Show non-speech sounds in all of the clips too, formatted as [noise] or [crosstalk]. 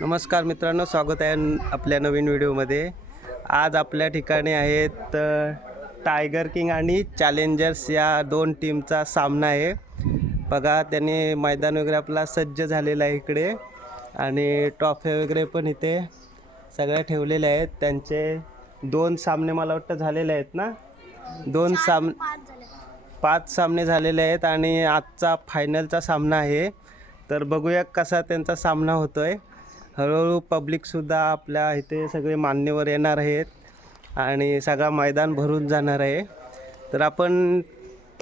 नमस्कार मित्रांनो स्वागत आहे आपल्या नवीन व्हिडिओमध्ये. आज आपल्या ठिकाणी आहेत टायगर किंग आणि चॅलेंजर्स या दोन टीमचा सामना आहे. बघा त्यांनी मैदान वगैरे आपला सज्ज झालेला आहे इकडे. आणि ट्रॉफी वगैरे पण इथे सगळ्या ठेवलेल्या आहेत. त्यांचे दोन सामने मला वाटतं झालेले आहेत ना? दोन साम पाच सामने झालेले आहेत आणि आजचा फायनलचा सामना आहे. तर बघूया कसा त्यांचा सामना होतो आहे हळूहळू पब्लिकसुद्धा आपल्या इथे सगळे मान्यवर येणार आहेत आणि सगळा मैदान भरून जाणार आहे. तर आपण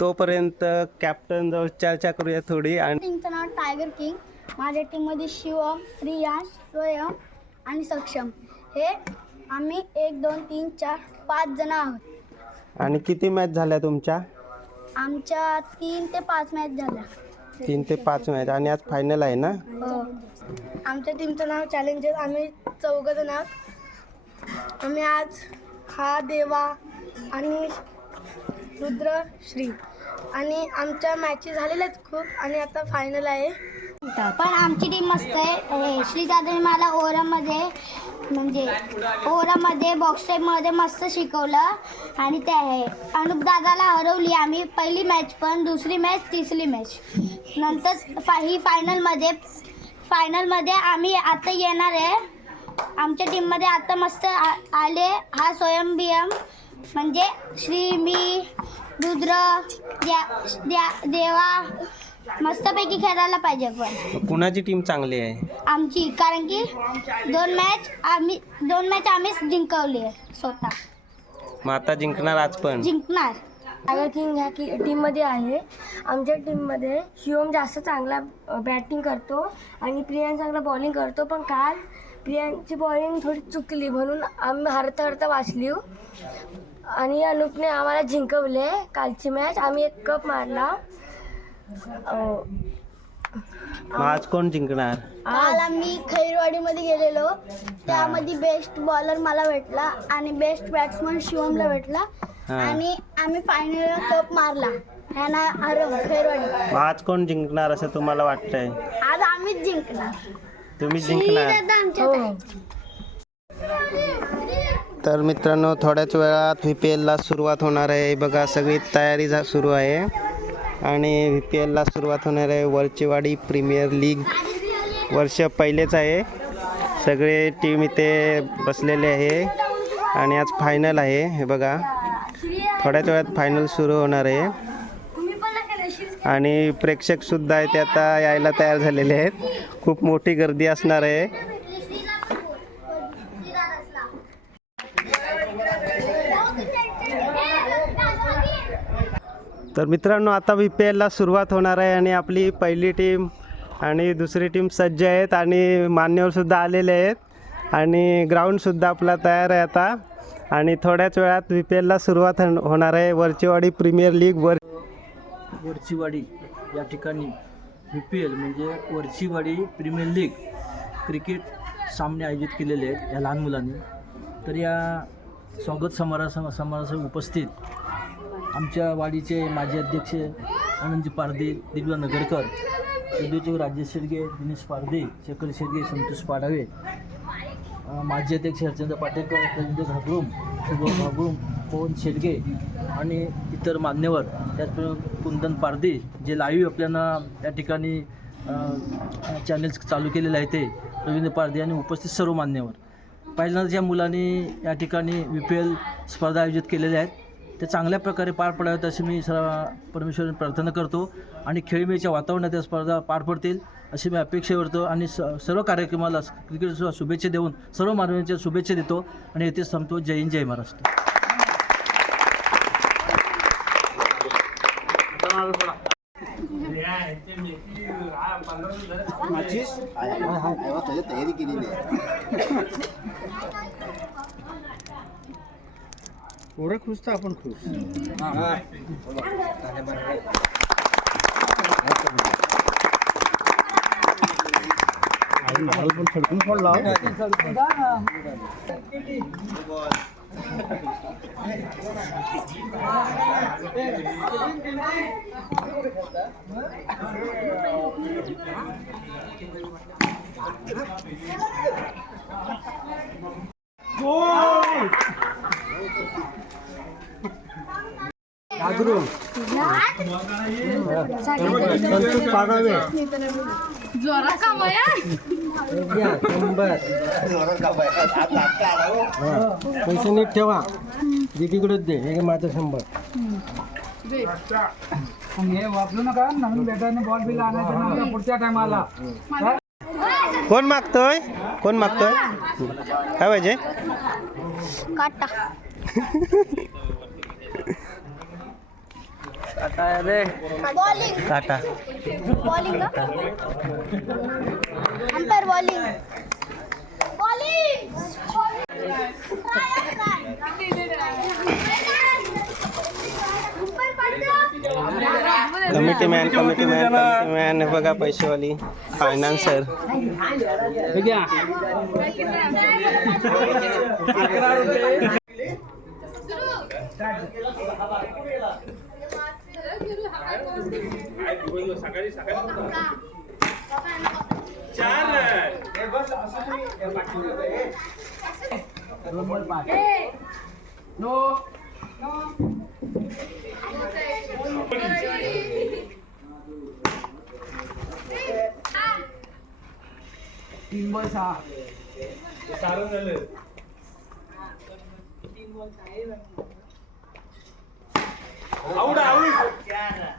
तोपर्यंत कॅप्टनजवळ चर्चा करूया थोडी आणि टीमचं नाव टायगर किंग माझ्या टीममध्ये शिवम रियान स्वयं आणि सक्षम. हे आम्ही एक दोन तीन चार पाच जण आहोत. आणि किती मॅच झाल्या तुमच्या? आमच्या तीन ते पाच मॅच झाल्या. तीन ते पाच मॅच आणि आज फायनल आहे ना? आमच्या टीमचं नाव चॅलेंजर आम्ही चौघ जण आहोत. आम्ही आज हा देवा आणि रुद्र श्री. आणि आमच्या मॅचेस झालेल्या आहेत खूप. आणि आता फायनल आहे. पण आमची टीम मस्त आहे. श्री दादाने मला ओरामध्ये म्हणजे ओरामध्ये बॉक्समध्ये मस्त शिकवलं. आणि ते आहे अनुप दादाला हरवली आम्ही पहिली मॅच पण दुसरी मॅच तिसरी मॅच नंतर फा ही फायनलमध्ये फायनलमध्ये आम्ही आता येणार आहे. आमच्या टीममध्ये आता मस्त आ- आले. हा स्वयंभियम म्हणजे श्री मी रुद्र द्या द्या- देवा मस्तपैकी खेळायला पाहिजे पण कुणाची टीम चांगली आहे? आमची कारण की दोन मॅच आम्ही दोन मॅच आम्हीच जिंकवली आहे स्वतः. मग आता जिंकणार आज पण? जिंकणार. टायगर किंग ह्या की टीममध्ये आहे. आमच्या टीममध्ये शिवम जास्त चांगला बॅटिंग करतो आणि प्रियान चांगला बॉलिंग करतो. पण काल प्रियांची बॉलिंग थोडी चुकली म्हणून आम्ही हरता हरता वाचली. आणि अनुपने आम्हाला जिंकवले कालची मॅच आम्ही एक कप मारला. मग आज कोण जिंकणार? काल आम्ही खैरवाडीमध्ये गेलेलो. त्यामध्ये बेस्ट बॉलर मला भेटला आणि बेस्ट बॅट्समन शिवमला भेटला. हा. आणि आम्ही फायनल कप मारला. ह्यांना हरव खैरवाडी. मग आज कोण जिंकणार असं तुम्हाला वाटतंय? आज आम्हीच जिंकणार. तुम्ही जिंकणार? आहे. तर मित्रांनो थोड्याच वेळात व्ही पी एलला सुरुवात होणार आहे. बघा सगळी तयारी झा सुरू आहे. आणि व्ही पी एलला सुरुवात होणार आहे वरचेवाडी प्रीमियर लीग. वर्ष पहिलेच आहे. सगळे टीम इथे बसलेले आहे. आणि आज फायनल आहे. हे बघा. थोड्याच वेळात फायनल सुरू होणार आहे. आणि प्रेक्षकसुद्धा आहे ते आता यायला तयार झालेले आहेत. खूप मोठी गर्दी असणार आहे. तर मित्रांनो आता व्ही पी एलला सुरुवात होणार आहे आणि आपली पहिली टीम आणि दुसरी टीम सज्ज आहेत आणि मान्यवरसुद्धा आलेले आहेत. आणि ग्राउंडसुद्धा आपला तयार आहे आता. आणि थोड्याच वेळात व्ही पी एलला सुरुवात होण- होणार आहे. वरचीवाडी प्रीमियर लीग वर वरचीवाडी या ठिकाणी व्ही पी एल म्हणजे वरचीवाडी प्रीमियर लीग क्रिकेट सामने आयोजित केलेले आहेत या लहान मुलांनी. तर या स्वागत समारा समारंभ उपस्थित आमच्या वाडीचे माजी अध्यक्ष आनंदजी पारदे दिग्वा नगरकर उद्योजक राजेश शेडगे दिनेश पारदे शेखर शेडगे संतोष पाडावे माजी अध्यक्ष हरचंद्र पाटेकर रवींद्र घागरूम शुभम घागरूम पवन शेडगे आणि इतर मान्यवर त्याचप्रमाणे कुंदन पारदे जे लाईव्ह आपल्याला या ठिकाणी चॅनल्स चालू केलेले आहे ते रवींद्र पारदे आणि उपस्थित सर्व मान्यवर. पहिल्यांदाच या मुलांनी या ठिकाणी व्ही पी एल स्पर्धा आयोजित केलेल्या आहेत. ते चांगल्या प्रकारे पार पडावेत अशी मी सर्व परमेश्वराने प्रार्थना करतो आणि खेळीमेळीच्या वातावरणात त्या स्पर्धा पार पडतील अशी मी अपेक्षा करतो आणि स सर्व कार्यक्रमाला क्रिकेट शुभेच्छा देऊन सर्व मानवांच्या शुभेच्छा देतो आणि येथेच थांबतो जय हिंद जय महाराष्ट्र एवढं खुश तर आपण खुश पैसे नीट ठेवा. दीदीकडेच दे हे माझं शंभर. हे वापरू नका नवीन बॅटाने बॉल बिल आणायचं पुढच्या टायमाला कोण मागतोय? कोण मागतोय? काय पाहिजे? काटा. [laughs] बॉलिंग काटा बॉलिंग का? Umpire bowling bowling committee man committee man committee man हे बघा पैसेवाली फायनान्सर तीन बॉल सहा चार बॉल सहा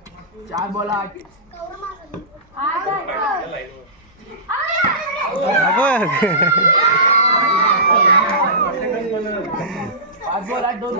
बॉल आठ बघ पाच बॉल आठ दोन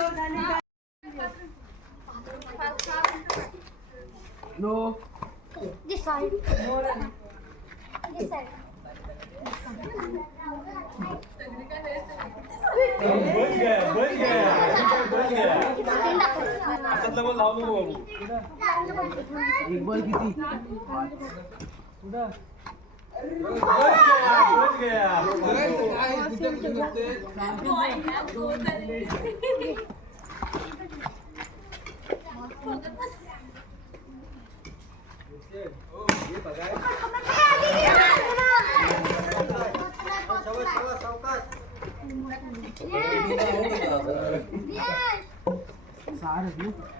बॉल दोन तीन बॉल दोन no This side. This side. एक बॉल किती Yes. Yes.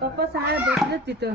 पप्पा सगळ्या भेटले तिथं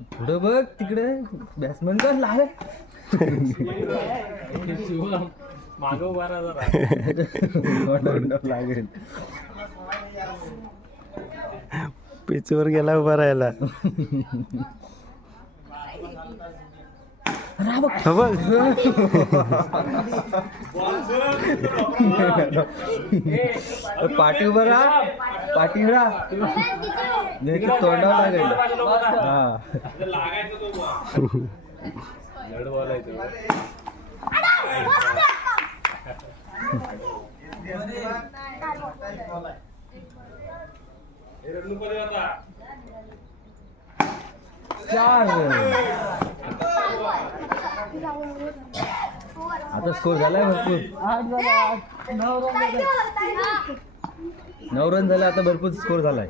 पुढं बघ तिकडे. बॅट्समन का लागेल मागं उभा राहा जरा लागेल पिचवर गेला उभा राहायला पाठी उभं राहा. पाठीरा राहा नाही तर तोंडावं लागेल. हा. चार. आता स्कोर झालाय भरपूर. आठ झाला नऊ रन झाले आता भरपूर स्कोर झालाय.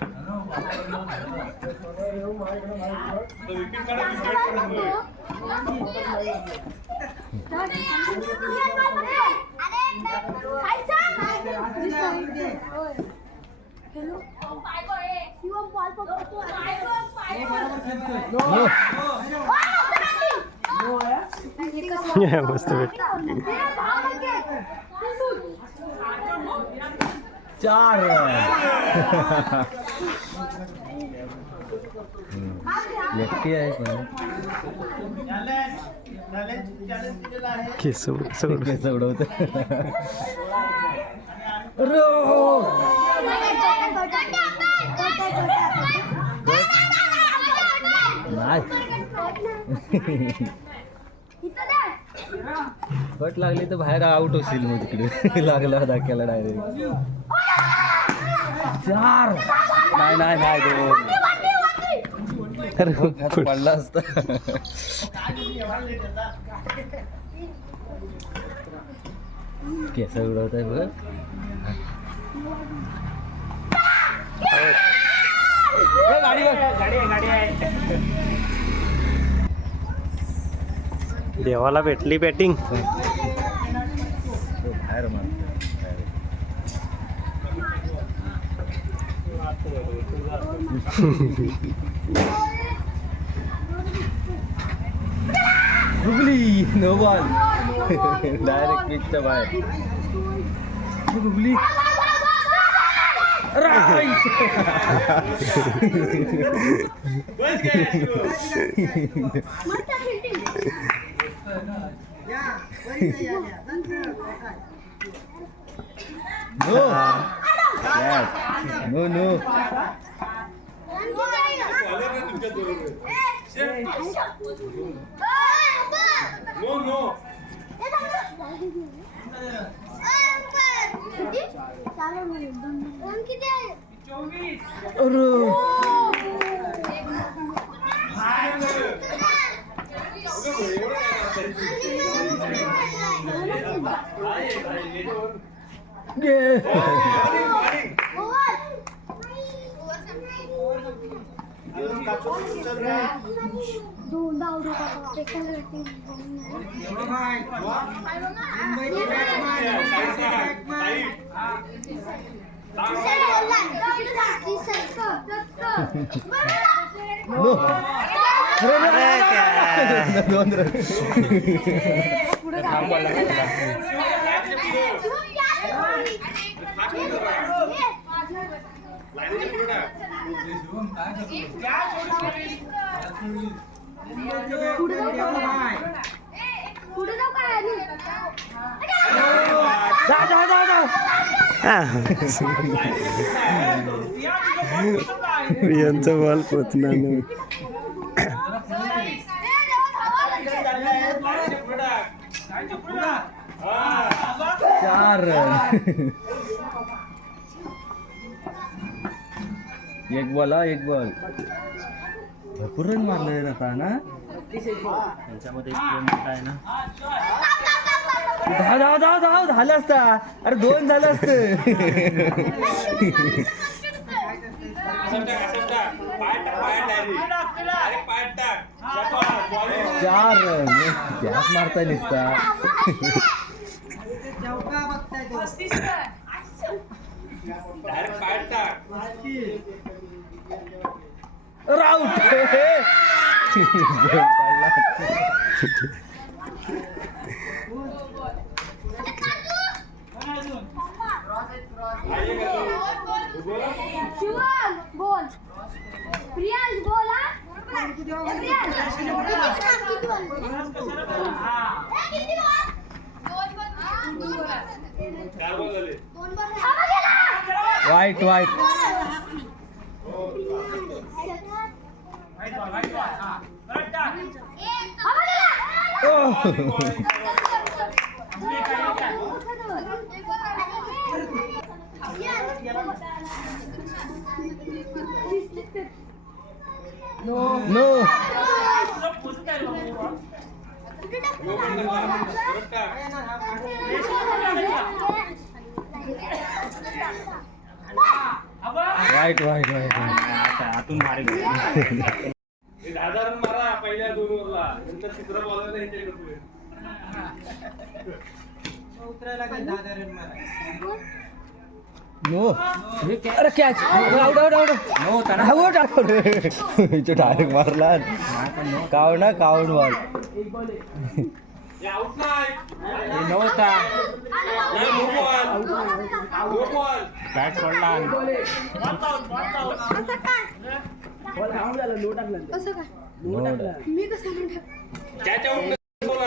[laughs] मस्त चार एकटी आहे केस सोड कसं उडवत कट लागली तर बाहेर आउट होशील मग तिकडे. [laughs] लागला धाक्याला डायरेक्ट चार. नाही नाही नाही दोन. अरे आता पडला असता. केस उडवत आहे बघ देवाला भेटली बॅटिंग. बाहेर मारतो गुगली नो बॉल डायरेक्ट पिचच्या बाहेर. गुगली [laughs] नो नो नो दोन रन यांचं बॉल पोचणार नाही. चार. एक बॉल हा एक बॉल. भरपूर रन मारले आता ना. त्यांच्यामध्ये आहे ना. धाव धाव धाव धाव झालं असता. अरे दोन झालं असतं. चार रन गॅस मारताय नुसता. बोल प्रियांश बोल। हा प्रियांश किती बॉल? नो वाईट वाईट वाईट वाईट आतून मारे [laughs] मारा पहिल्या दोन ओव्हरला नंतर तिसरा बॉलर नो. अरे catch. Out out out out out इथे डायरेक्ट मारला. कावण ना कावण बॉल आउट नाही. नव्हता बॅट सोडला. कसं काय? मी कसं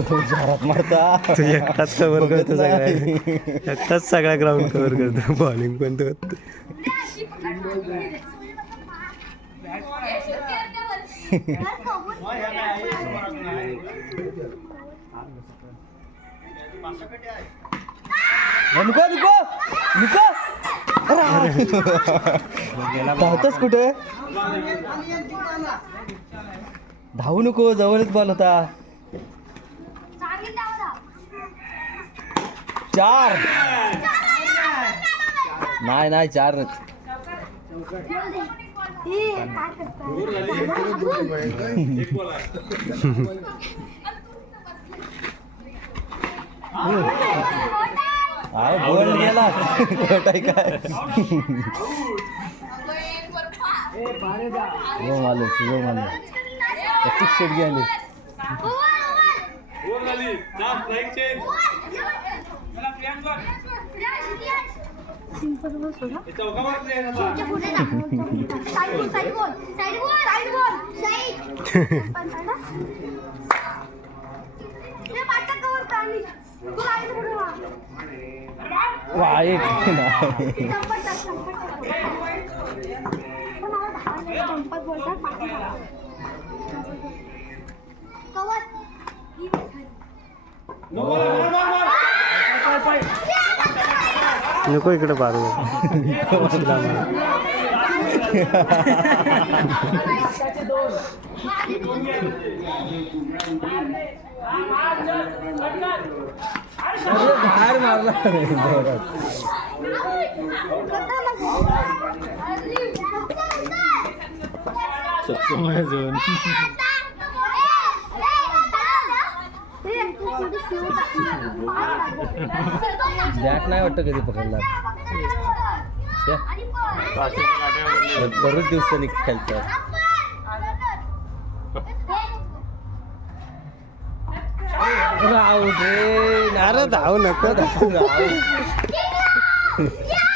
जोरात मारता. तू एकटाच कव्हर करतो सगळा. एकटाच सगळा ग्राउंड कव्हर करतो. बॉलिंग पण तो. नको नको नको. धावतोस कुठे? धावू नको जवळच बॉल होता. चार. नाही नाही चार हा बोल गेला. काय? मला प्रियांका हे आहे आता. वाईट नको इकडे पारू बाहेर मारला जोरात. बॅट नाही वाटतं कधी पकडला. बरेच दिवसांनी खेळतात राहू रे अरे धाव नको धाव [laughs] [laughs]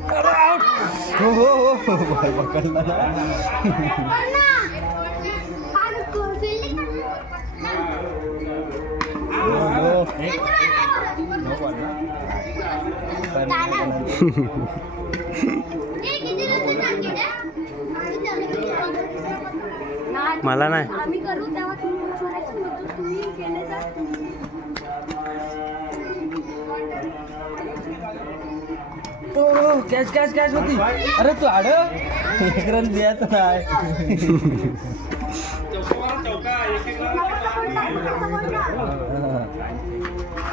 हो हो हो बॉल पकडला ना हो, हो. मला नाही आम्ही करू तेव्हा तुम्ही सोडायचं नव्हतं. तुम्ही केले तर? हो, कॅच कॅच कॅच होती. अरे तू आड? रन द्यायचं नाही. हा.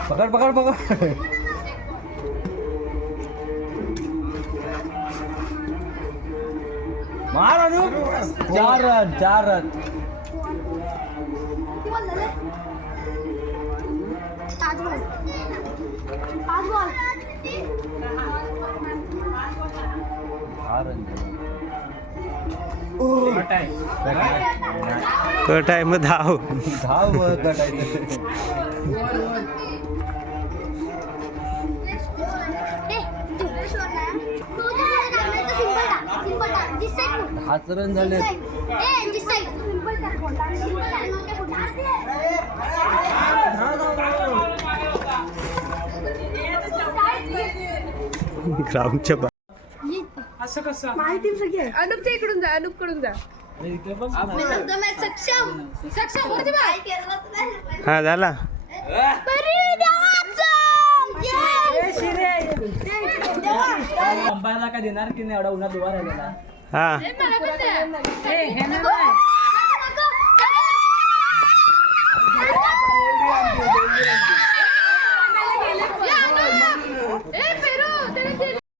पकड पकड पकड. मार चार रन चार रन आहे. कट आहे मग धाव. धाव मग गटायचं [laughs] [laughs] हाच रन झाले ग्राउंडच्या असं कसं? माहिती सगळी आहे. अनुपच्या इकडून जा अनुपकडून जा. सक्षम. सक्षम होती बा. हा झाला. संपायला काय देणार की नाही? एवढा उन्हा उभा राहिलेला. हा.